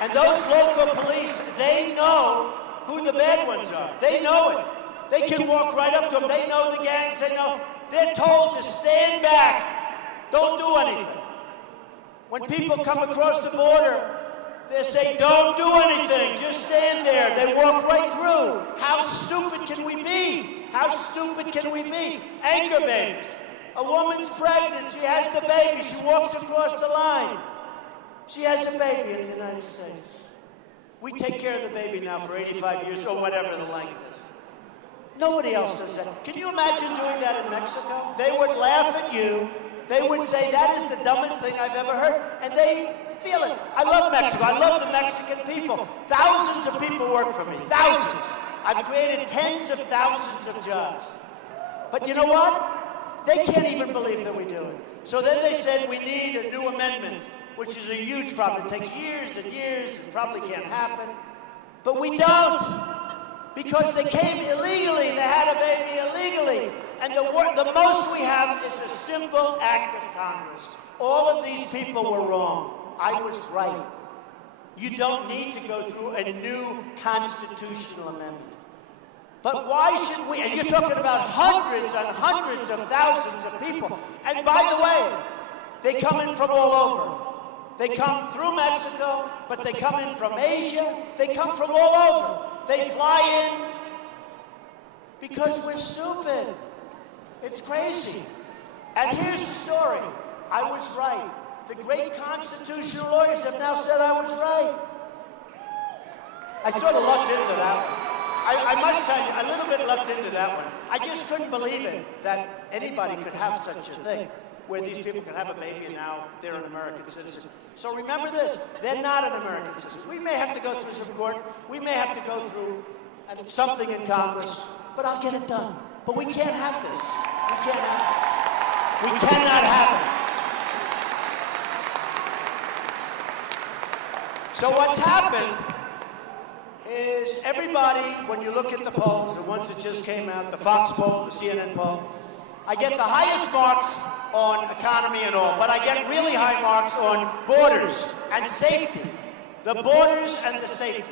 And those local police, they know who the bad ones are. They know it. They can walk right up to them. They know the gangs. They know. They're told to stand back. Don't do anything. When people come across the border, they say, don't do anything. Just stand there. They walk right through. How stupid can we be? How stupid can we be? Anchor babies. A woman's pregnant. She has the baby. She walks across the line. She has a baby in the United States. We take care of the baby now for 85 years or whatever the length is. Nobody else does that. Can you imagine doing that in Mexico? They would laugh at you. They would say, that is the dumbest thing I've ever heard. And they feel it. I love Mexico. I love the Mexican people. Thousands of people work for me. Thousands. I've created tens of thousands of jobs. But you know what? They can't even believe that we do it. So then they said, we need a new amendment, which is a huge problem. It takes years and years. It probably can't happen. But we don't. Because they came illegally. They had a baby illegally. And the most we have is a simple act of Congress. All of these people were wrong. I was right. You don't need to go through a new constitutional amendment. But why should we? And you're talking about hundreds and hundreds of thousands of people. And by the way, they come in from all over. They come through Mexico, but they come in from Asia. They come from all over. They fly in because we're stupid. It's crazy. And here's the story. I was right. The great constitutional lawyers have now said I was right. I sort of lucked into that one. I must tell you, a little bit lucked into that one. I just couldn't believe it that anybody could have such a thing, where these people can have a baby and now they're an American citizen. So remember this, they're not an American citizen. We may have to go through some court, we may have to go through something in Congress, but I'll get it done. But we can't have this. We can't have this. We cannot have it. So what's happened is everybody, when you look at the polls, the ones that just came out, the Fox poll, the CNN poll, I get the highest marks on economy and all, but I get really high marks on borders and safety. the borders and the safety.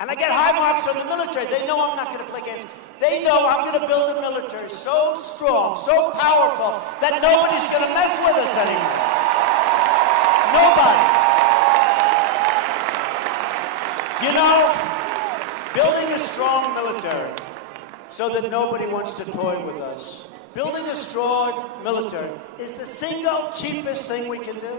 And I get high marks from the military. They know I'm not going to play games. They know I'm going to build a military so strong, so powerful, that nobody's going to mess with us anymore. Nobody. You know, building a strong military so that nobody wants to toy with us. Building a strong military is the single cheapest thing we can do.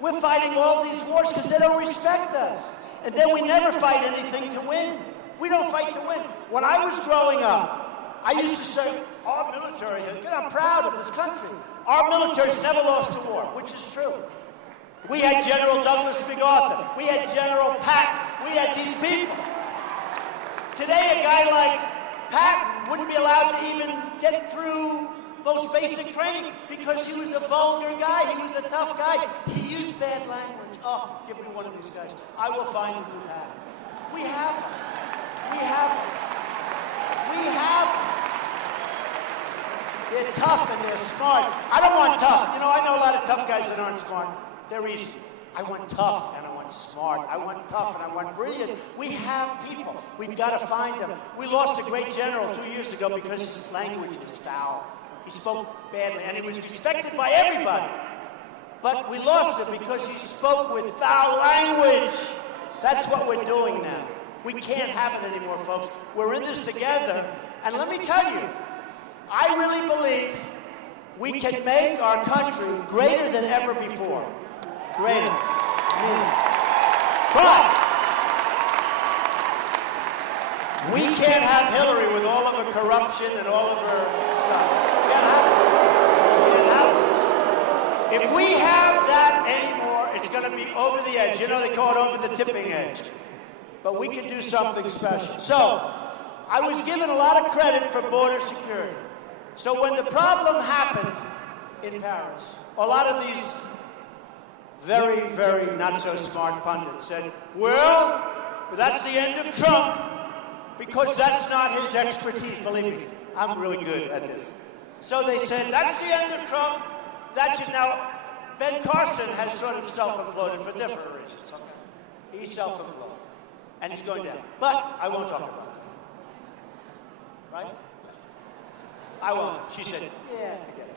We're fighting all these wars because they don't respect us. And then we never fight anything to win. We don't fight to win. When I was growing up, I used to say, our military, I'm proud of this country. Our military's never lost a war, which is true. We had General Douglas MacArthur. We had General Patton. We had these people. Today, a guy like Patton wouldn't be allowed to even get through most basic training because he was a vulgar guy. He was a tough guy. He used bad language. Oh, give me one of these guys. I will find a new Patton. We have them. We have them. We have them. They're tough and they're smart. I don't want tough. You know, I know a lot of tough guys that aren't smart. They're easy. I want tough and I want smart. I want tough and I want brilliant. We have people. We've got to find them. We lost a great general 2 years ago because his language was foul. He spoke badly and he was respected by everybody. But we lost him because he spoke with foul language. That's what we're doing now. We can't have it anymore, folks. We're in this together. And let me tell you, I really believe we can make our country greater than ever before. Greater. But we can't have Hillary with all of her corruption and all of her stuff. We can't have it. We can't have it. If we have that anymore, it's going to be over the edge. You know, they call it over the tipping edge. But we can do something special. So, I was given a lot of credit for border security. So when the problem happened in Paris, a lot of these very, very not-so-smart pundits said, well, that's the end of Trump, because that's not his expertise. Believe me, I'm really good at this. So they said, that's the end of Trump. That should now, Ben Carson has sort of self-imploded for different reasons. Okay? He's self-imploded, and he's going down. But I won't talk about that. Right? I won't. She said, yeah, forget it.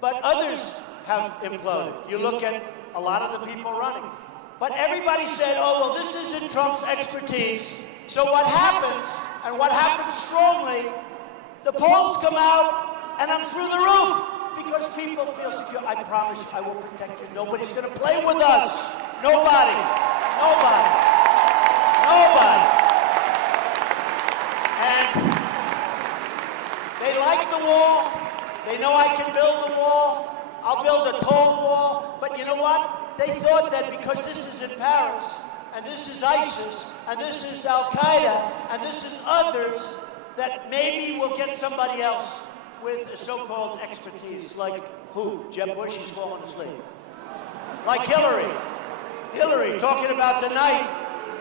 But others have imploded. You look at a lot of the people running. But everybody said, oh, well, this isn't Trump's expertise. So what happens, and what happens strongly, the polls come out, and I'm through the roof because people feel secure. I promise you, I will protect you. Nobody's going to play with us. Nobody. Nobody. Nobody. And they like the wall. They know I can build the wall. I'll build a tall wall. But you know what? They thought that because this is in Paris, and this is ISIS, and this is Al-Qaeda, and this is others, that maybe we'll get somebody else with a so-called expertise. Like who? Jeb Bush, he's fallen asleep. Like Hillary. Hillary, talking about the night.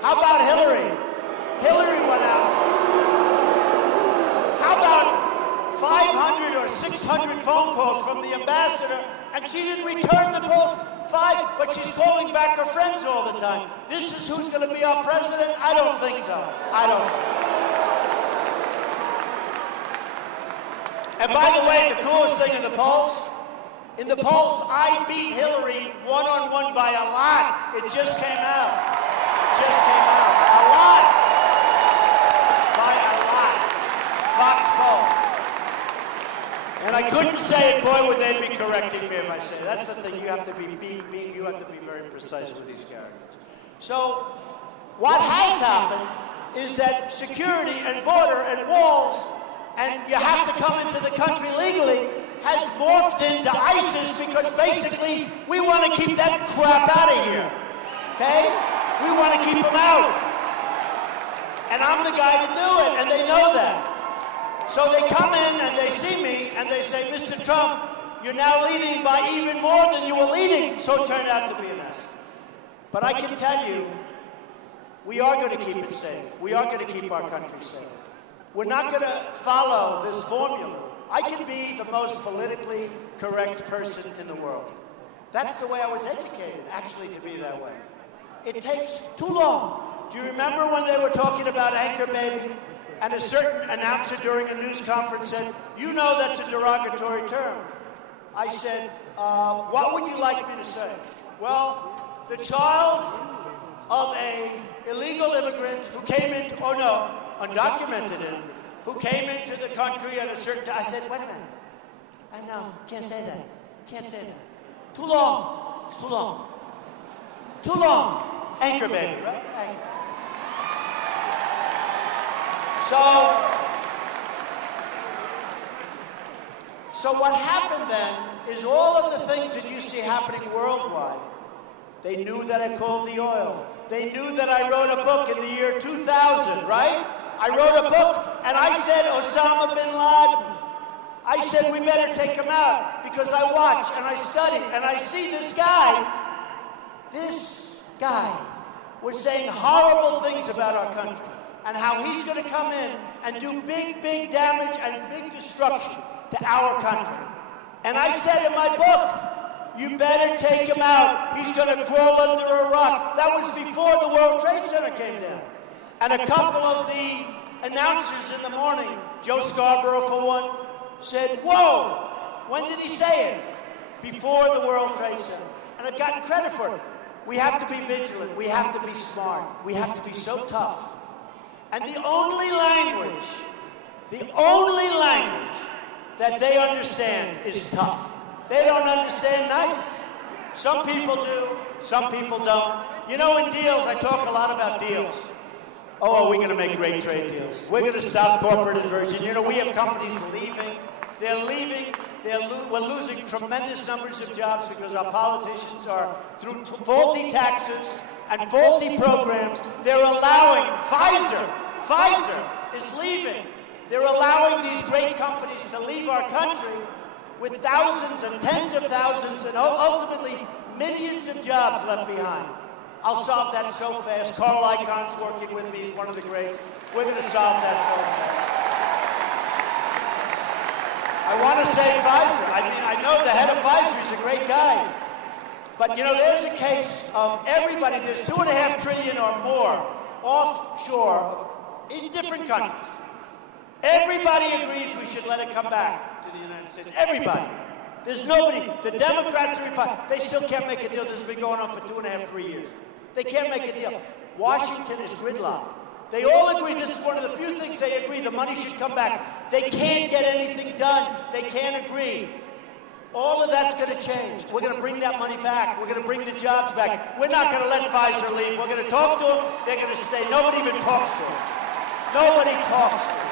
How about Hillary? Hillary went out. How about 500 or 600 phone calls from the ambassador, and she didn't return the calls? 5, but she's calling back her friends all the time. This is who's going to be our president? I don't think so. I don't. And by the way, the coolest thing in the polls, I beat Hillary one-on-one by a lot. It just came out. It just came out. A lot. By a lot. Fox poll. And I couldn't say it, boy, would they be correcting me if I say it. That's the thing, you have to be you have to be very precise with these characters. So, what has happened is that security and border and walls, and you have to come into the country legally, has morphed into ISIS because basically we want to keep that crap out of here. Okay? We want to keep them out. And I'm the guy to do it, and they know that. So they come in and they see me and they say, Mr. Trump, you're now leading by even more than you were leading. So it turned out to be a mess. But I can tell you, we are going to keep it safe. We are going to keep our country safe. We're not going to follow this formula. I can be the most politically correct person in the world. That's the way I was educated, actually, to be that way. It takes too long. Do you remember when they were talking about Anchor Baby? And a certain announcer during a news conference said, you know that's a derogatory term. I said, what would you like me to say? Well, the child of a illegal immigrant who came into, oh no, undocumented immigrant, who came into the country at a certain time. I said, wait a minute. I know, can't say that. Can't say that. Too long. It's too long. Too long. Anchor Baby, right? Anchor. So what happened then is all of the things that you see happening worldwide. They knew that I called the oil. They knew that I wrote a book in the year 2000, right? I wrote a book and I said Osama bin Laden. I said we better take him out because I watch and I study and I see this guy was saying horrible things about our country and how he's going to come in and do big, big damage and big destruction to our country. And I said in my book, you better take him out. He's going to crawl under a rock. That was before the World Trade Center came down. And a couple of the announcers in the morning, Joe Scarborough for one, said, whoa, when did he say it? Before the World Trade Center. And I've gotten credit for it. We have to be vigilant. We have to be smart. We have to be so tough. And the only language that they understand is tough. They don't understand nice. Some people do, some people don't. You know, in deals, I talk a lot about deals. Oh, we're going to make great trade deals. We're going to stop corporate inversion. You know, we have companies leaving. They're leaving. We're losing tremendous numbers of jobs because our politicians are, through faulty taxes and faulty programs, they're allowing Pfizer is leaving. They're allowing these great companies to leave our country with thousands and tens of thousands and ultimately millions of jobs left behind. I'll solve that so fast. Carl Icahn's working with me. He's one of the greats. We're going to solve that so fast. I want to say Pfizer. I mean, I know the head of Pfizer is a great guy. But, you know, there's a case of everybody. There's $2.5 trillion or more offshore in different countries. Everybody agrees we should let it come back to the United States. Everybody. There's nobody. The Democrats and Republicans, they still can't make a deal. This has been going on for 2.5, 3 years. They can't make a deal. Washington is gridlocked. They all agree. This is one of the few things they agree. The money should come back. They can't get anything done. They can't agree. All of that's going to change. We're going to bring that money back. We're going to bring the jobs back. We're not going to let Pfizer leave. We're going to talk to them. They're going to stay. Nobody even talks to them. Nobody talks to them.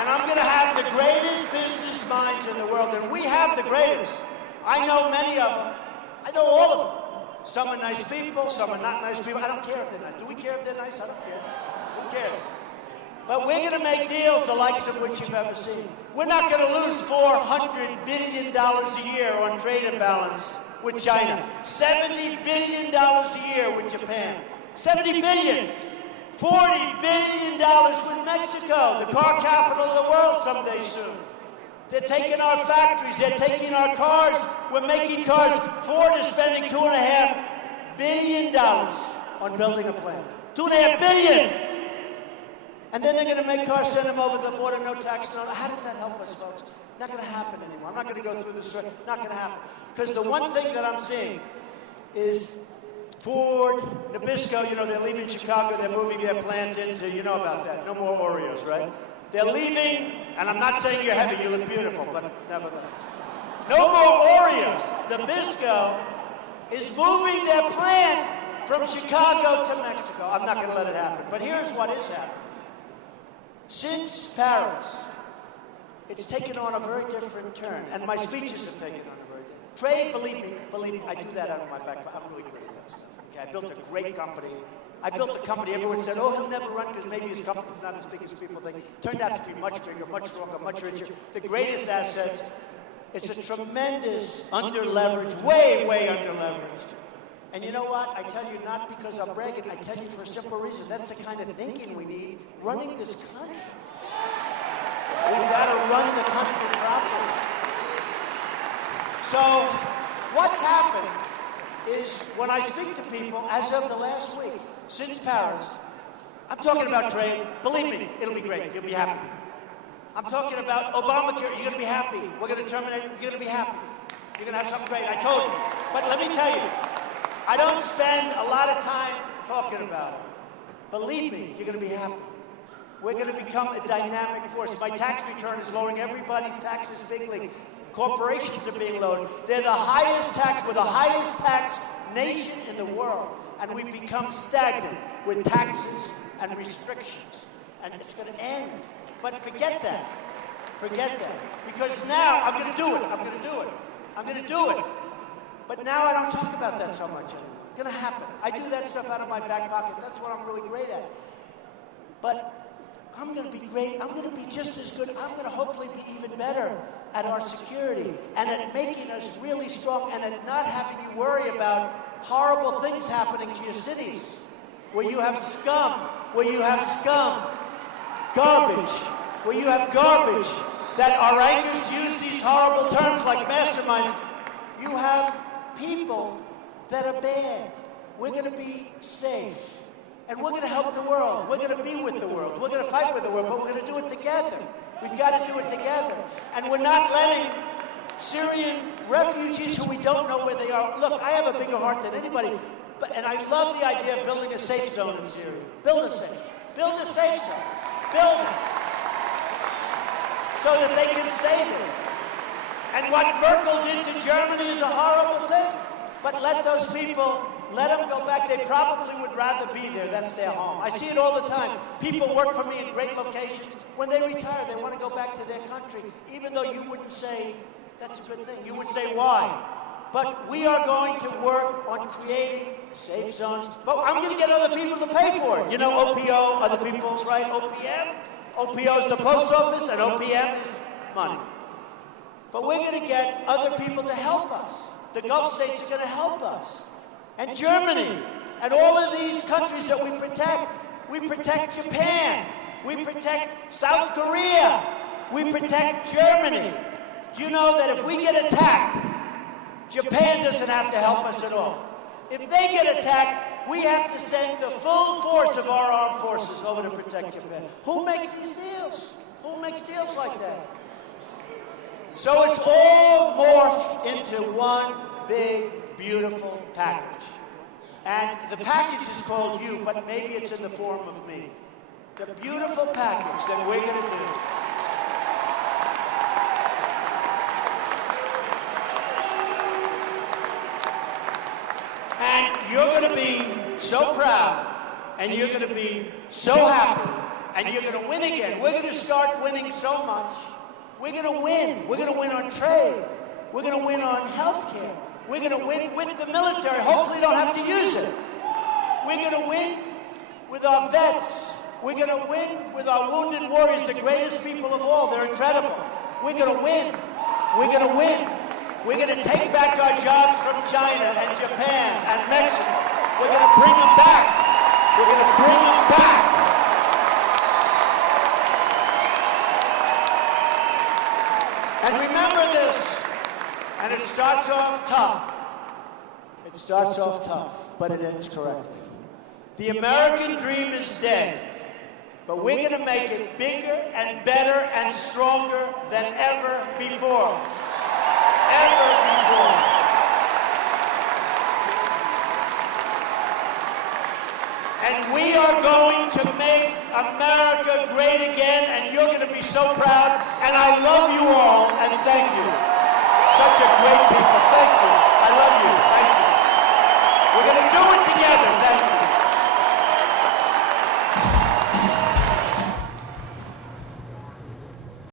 And I'm going to have the greatest business minds in the world, and we have the greatest. I know many of them. I know all of them. Some are nice people, some are not nice people. I don't care if they're nice. Do we care if they're nice? I don't care. Who cares? But we're going to make deals the likes of which you've ever seen. We're not going to lose $400 billion a year on trade imbalance with China. $70 billion a year with Japan. $70 billion. $40 billion with Mexico, the car capital of the world someday soon. They're taking our factories, they're taking our cars, we're making cars. Ford is spending $2.5 billion on building a plant. $2.5 billion! And then they're going to make cars, send them over the border, no tax, no. How does that help us, folks? Not going to happen anymore. I'm not going to go through this, not going to happen. Because the one thing that I'm seeing is Ford, Nabisco, you know, they're leaving Chicago, they're moving their plant into, you know about that, no more Oreos, right? They're leaving, and I'm not saying you're heavy, you look beautiful, but nevertheless. No more Oreos. Nabisco is moving their plant from Chicago to Mexico. I'm not going to let it happen. But here's what is happening. Since Paris, it's taken on a very different turn, and my speeches have taken on a very different trade, believe me, I do that out of my back. I'm really great at that stuff. Okay, I built a great company. I built a company. Everyone said, oh, he'll never run because maybe his company's not as big as people think. Turned out to be much bigger, much stronger, much richer. The greatest assets. It's a tremendous under-leveraged, way under-leveraged. And you know what? I tell you not because I'm bragging. I tell you for a simple reason. That's the kind of thinking we need running this country. We've got to run the country properly. So what's happened is when I speak to people, as of the last week, since Paris, I'm talking about trade. Believe me, it'll be great. You'll be happy. I'm talking about Obamacare. You're going to be happy. We're going to terminate. You're going to be happy. You're going to have something great. I told you. But let me tell you, I don't spend a lot of time talking about it. Believe me, you're going to be happy. We're going to become a dynamic force. My tax return is lowering everybody's taxes bigly. Corporations are being lowered. They're the highest tax. We're the highest tax nation in the world. And we've become stagnant with taxes and restrictions. And it's going to end. But forget that. Forget that. Because now I'm going to do it. I'm going to do it. I'm going to do it. But now I don't talk about that so much anymore. It's going to happen. I do that stuff out of my back pocket. That's what I'm really great at. But I'm going to be great. I'm going to be just as good. I'm going to hopefully be even better at our security and at making us really strong and at not having you worry about horrible things happening to your cities where you have scum, garbage, where you have garbage that our anchors use these horrible terms like masterminds. You have people that are bad. We're going to be safe. And we're going to help the world. We're going to be with the world. We're going to fight with the world, but we're going to do it together. We've got to do it together. And we're not letting Syrian refugees who we don't know where they are. Look, I have a bigger heart than anybody. And I love the idea of building a safe zone in Syria. Build a safe zone. Build it. So that they can stay there. And what Merkel did to Germany is a horrible thing. But let those people, let them go back. They probably would rather be there. That's their home. I see it all the time. People work for me in great locations. When they retire, they want to go back to their country, even though you wouldn't say that's a good thing. You would say why. But we are going to work on creating safe zones. But I'm going to get other people to pay for it. You know, OPO, other people's, right? OPM. OPO is the post office, and OPM is money. But we're going to get other people to help us. The Gulf states are going to help us. And Germany, and all of these countries that we protect. We protect Japan. We protect South Korea. We protect Germany. Do you know that if we get attacked, Japan doesn't have to help us at all? If they get attacked, we have to send the full force of our armed forces over to protect Japan. Who makes these deals? Who makes deals like that? So it's all morphed into one big, beautiful package. And the package is called you, but maybe it's in the form of me. The beautiful package that we're going to do. And you're going to be so proud, and you're going to be so happy, and you're going to win again. We're going to start winning so much. We're going to win. We're going to win on trade. We're going to win on health care. We're going to win with the military. Hopefully don't have to use it. We're going to win with our vets. We're going to win with our wounded warriors, the greatest people of all. They're incredible. We're going to win. We're going to win. We're going to take back our jobs from China and Japan and Mexico. We're going to bring them back. We're going to bring them back. And remember this, and it starts off tough. It starts off tough, but it ends correctly. The American dream is dead, but we're going to make it bigger and better and stronger than ever before. Ever before. And we are going to make America great again, and you're going to be so proud. And I love you all, and thank you. Such a great people.